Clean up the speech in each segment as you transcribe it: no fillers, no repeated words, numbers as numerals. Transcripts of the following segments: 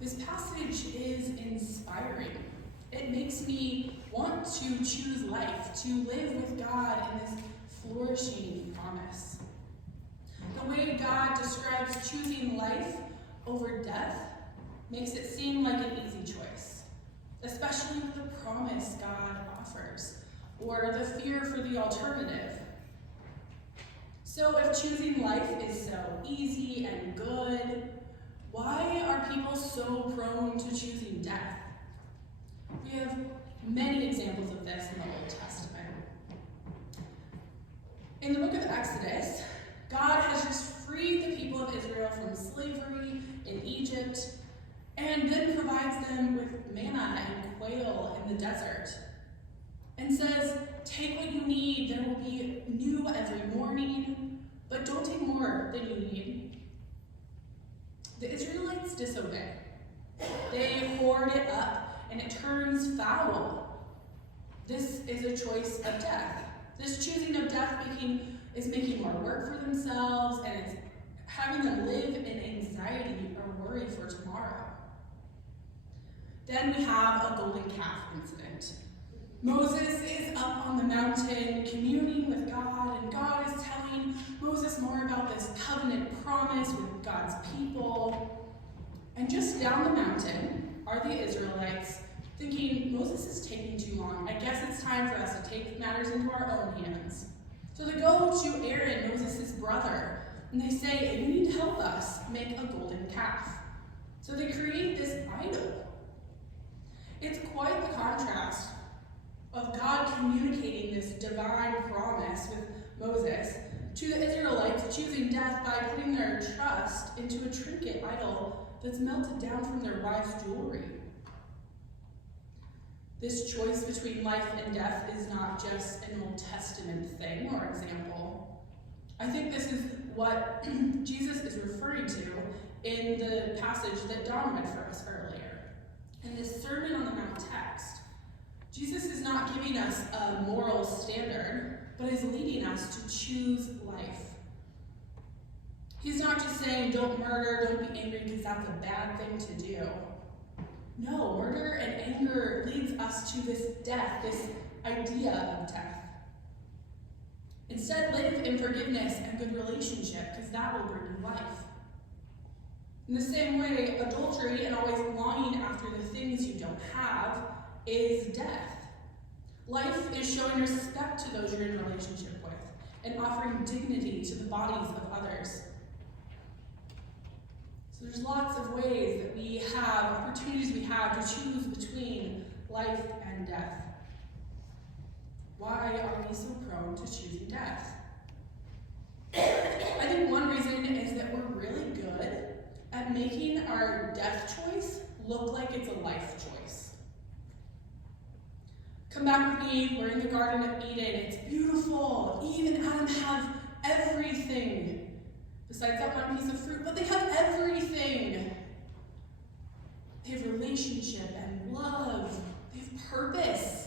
This passage is inspiring. It makes me want to choose life, to live with God in this flourishing promise. The way God describes choosing life over death makes it seem like an easy choice, especially with the promise God offers, or the fear for the alternative. So if choosing life is so easy and good, why are people so prone to choosing death? We have many examples of this in the Old Testament. In the book of Exodus, God has just freed the people of Israel from slavery in Egypt and then provides them with manna and quail in the desert and says, take what you need, there will be new every morning, but don't take more than you need. The Israelites disobey. They hoard it up and it turns foul. This is a choice of death. This choosing of death is making more work for themselves, and it's having them live in anxiety or worry for tomorrow. Then we have a golden calf incident. Moses is up on the mountain communing with God, and God is telling Moses more about this covenant promise with God's people. And just down the mountain are the Israelites thinking, Moses is taking too long. I guess it's time for us to take matters into our own hands. So they go to Aaron, Moses' brother, and they say, you need to help us make a golden calf. So they create this idol. It's quite the contrast of God communicating this divine promise with Moses to the Israelites choosing death by putting their trust into a trinket idol that's melted down from their wives' jewelry. This choice between life and death is not just an Old Testament thing or example. I think this is what Jesus is referring to in the passage that Don read for us earlier. In this Sermon on the Mount text, Jesus is not giving us a moral standard, but is leading us to choose life. He's not just saying, don't murder, don't be angry, because that's a bad thing to do. No, murder and anger leads us to this death, this idea of death. Instead, live in forgiveness and good relationship, because that will bring you life. In the same way, adultery and always longing after the things you don't have is death. Life is showing respect to those you're in a relationship with and offering dignity to the bodies of others. So there's lots of ways that we have, opportunities we have to choose between life and death. Why are we so prone to choosing death? I think one reason is that we're really good at making our death choice look like it's a life choice. Come back with me, we're in the Garden of Eden, it's beautiful. Eve and Adam have everything besides that one piece of fruit, but they have everything. They have relationship and love, they have purpose.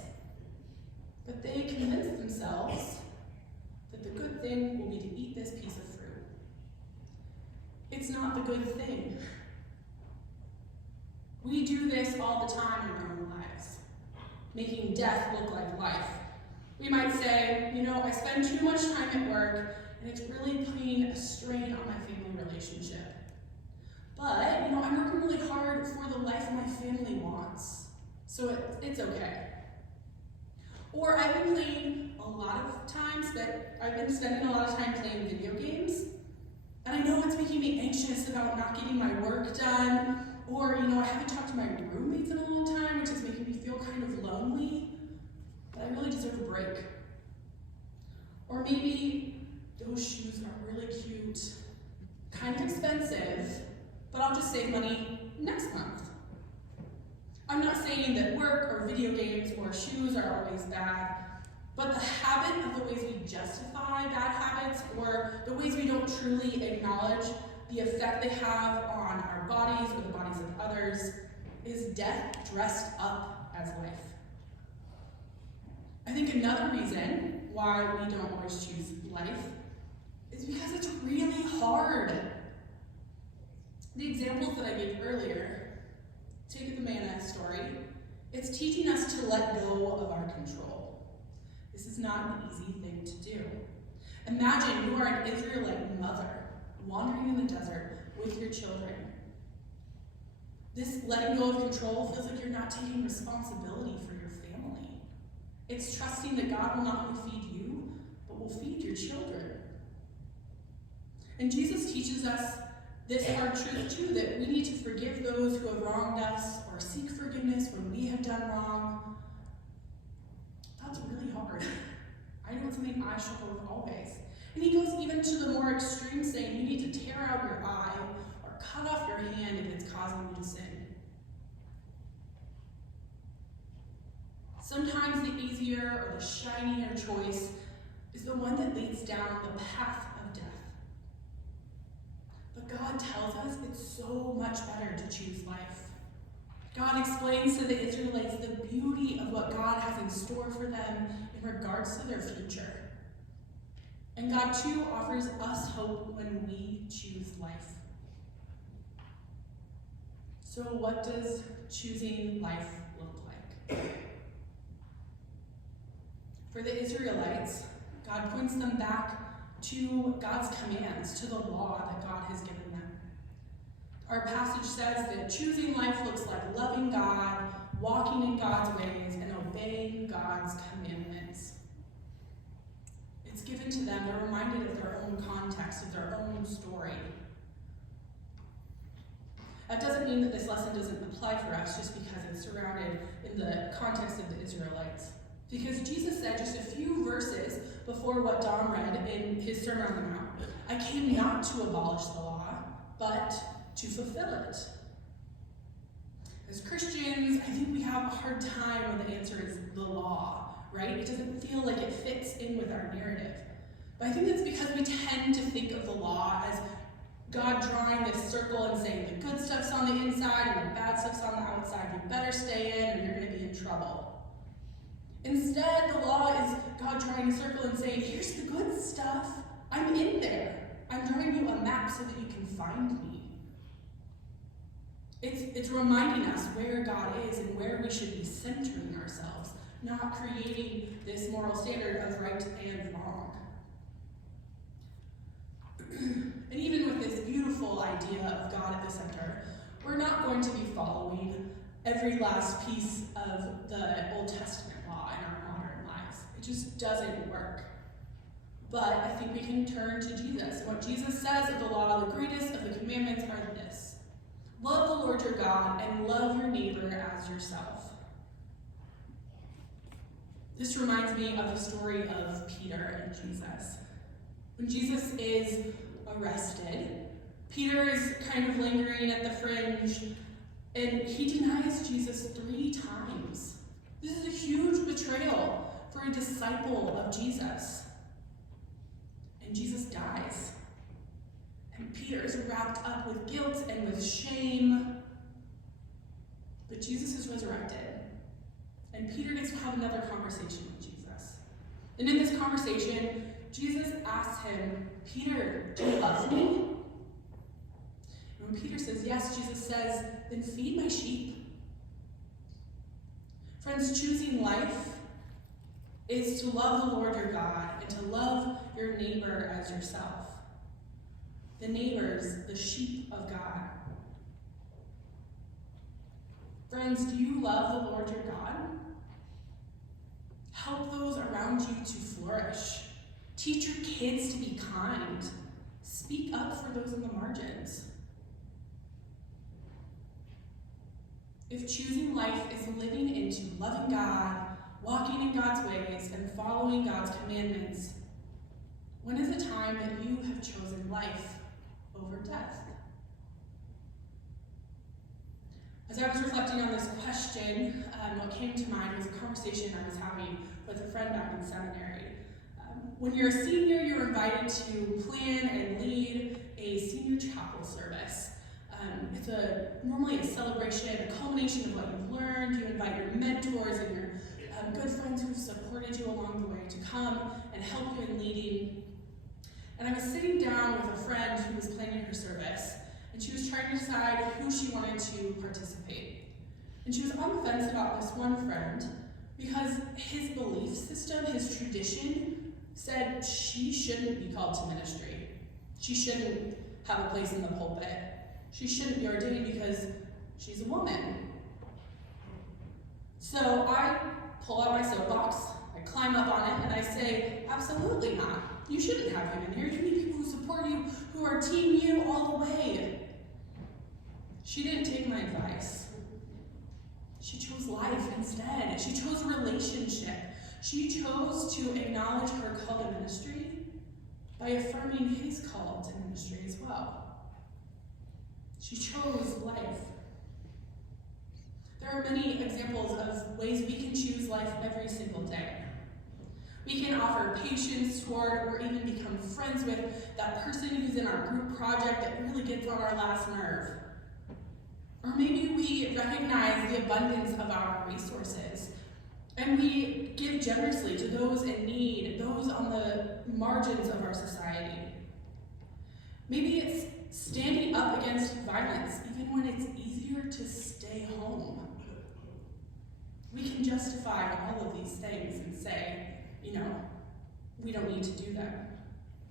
But they convince themselves that the good thing will be to eat this piece of fruit. It's not the good thing. We do this all the time in our own lives, making death look like life. We might say, I spend too much time at work, and it's really putting a strain on my family relationship. But, I'm working really hard for the life my family wants, so it's okay. Or I've been spending a lot of time playing video games, and I know it's making me anxious about not getting my work done, or, I haven't talked to my roommates in a long time, which is making me feel kind of lonely, but I really deserve a break. Or maybe those shoes are really cute, kind of expensive, but I'll just save money next month. I'm not saying that work or video games or shoes are always bad, but the habit of the ways we justify bad habits or the ways we don't truly acknowledge the effect they have on our bodies or the bodies of others is death dressed up as life. I think another reason why we don't always choose life is because it's really hard. The examples that I gave earlier Take the manna story. It's teaching us to let go of our control. This is not an easy thing to do. Imagine you are an Israelite mother wandering in the desert with your children. This letting go of control feels like you're not taking responsibility for your family. It's trusting that God will not only feed you, but will feed your children. And Jesus teaches us this hard truth too, that we need to forgive those who have wronged us or seek forgiveness when we have done wrong. That's really hard. I know it's something I struggle with always. And he goes even to the more extreme, saying you need to tear out your eye or cut off your hand if it's causing you to sin. Sometimes the easier or the shinier choice is the one that leads down the path of death. But God tells us it's so much better to choose life. God explains to the Israelites the beauty of what God has in store for them in regards to their future. And God too offers us hope when we choose life. So what does choosing life look like? For the Israelites, God points them back to God's commands, to the law that God has given them. Our passage says that choosing life looks like loving God, walking in God's ways, and obeying God's commandments. It's given to them. They're reminded of their own context, of their own story. That doesn't mean that this lesson doesn't apply for us just because it's surrounded in the context of the Israelites. Because Jesus said just a few verses before what Dom read in his Sermon on the Mount, I came not to abolish the law, but to fulfill it. As Christians, I think we have a hard time when the answer is the law, right? It doesn't feel like it fits in with our narrative. But I think it's because we tend to think of the law as God drawing this circle and saying the good stuff's on the inside and the bad stuff's on the outside. You better stay in or you're going to be in trouble. Instead, the law is God drawing a circle and saying, here's the good stuff. I'm in there. I'm drawing you a map so that you can find me. It's reminding us where God is and where we should be centering ourselves, not creating this moral standard of right and wrong. And even with this beautiful idea of God at the center, we're not going to be following every last piece of the Old Testament law in our modern lives. It just doesn't work. But I think we can turn to Jesus. And what Jesus says of the law, the greatest of the commandments are this: love the Lord your God and love your neighbor as yourself. This reminds me of the story of Peter and Jesus. When Jesus is arrested, Peter is kind of lingering at the fringe, and he denies Jesus 3 times. This is a huge betrayal for a disciple of Jesus. And Jesus dies. And Peter is wrapped up with guilt and with shame. But Jesus is resurrected. And Peter gets to have another conversation with Jesus. And in this conversation, Jesus asks him, Peter, do you love me? And when Peter says yes, Jesus says, then feed my sheep. Friends, choosing life is to love the Lord your God and to love your neighbor as yourself. The neighbors, the sheep of God. Friends, do you love the Lord your God? Help those around you to flourish. Teach your kids to be kind. Speak up for those in the margins. If choosing life is living into loving God, walking in God's ways, and following God's commandments, when is a time that you have chosen life over death? As I was reflecting on this question, what came to mind was a conversation I was having with a friend back in seminary. When you're a senior, you're invited to plan and lead a senior chapel service. It's normally a celebration, a culmination of what you've learned. You invite your mentors and your good friends who've supported you along the way to come and help you in leading. And I was sitting down with a friend who was planning her service, and she was trying to decide who she wanted to participate. And she was on the fence about this one friend because his belief system, his tradition, said she shouldn't be called to ministry. She shouldn't have a place in the pulpit. She shouldn't be ordained because she's a woman. So I pull out my soapbox, I climb up on it, and I say, absolutely not. You shouldn't have him in here. You need people who support you, who are team you all the way. She didn't take my advice. She chose life instead. She chose relationship. She chose to acknowledge her call to ministry by affirming his call to ministry as well. She chose life. There are many examples of ways we can choose life every single day. We can offer patience toward or even become friends with that person who's in our group project that really gets on our last nerve. Or maybe we recognize the abundance of our resources and we give generously to those in need, those on the margins of our society. Maybe it's standing up against violence, even when it's easier to stay home. We can justify all of these things and say, we don't need to do them.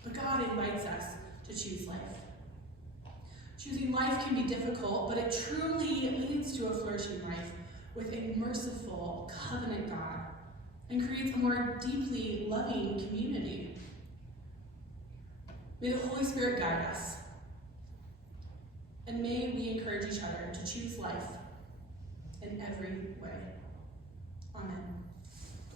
But God invites us to choose life. Choosing life can be difficult, but it truly leads to a flourishing life with a merciful, covenant God and creates a more deeply loving community. May the Holy Spirit guide us, and may we encourage each other to choose life in every way. Amen.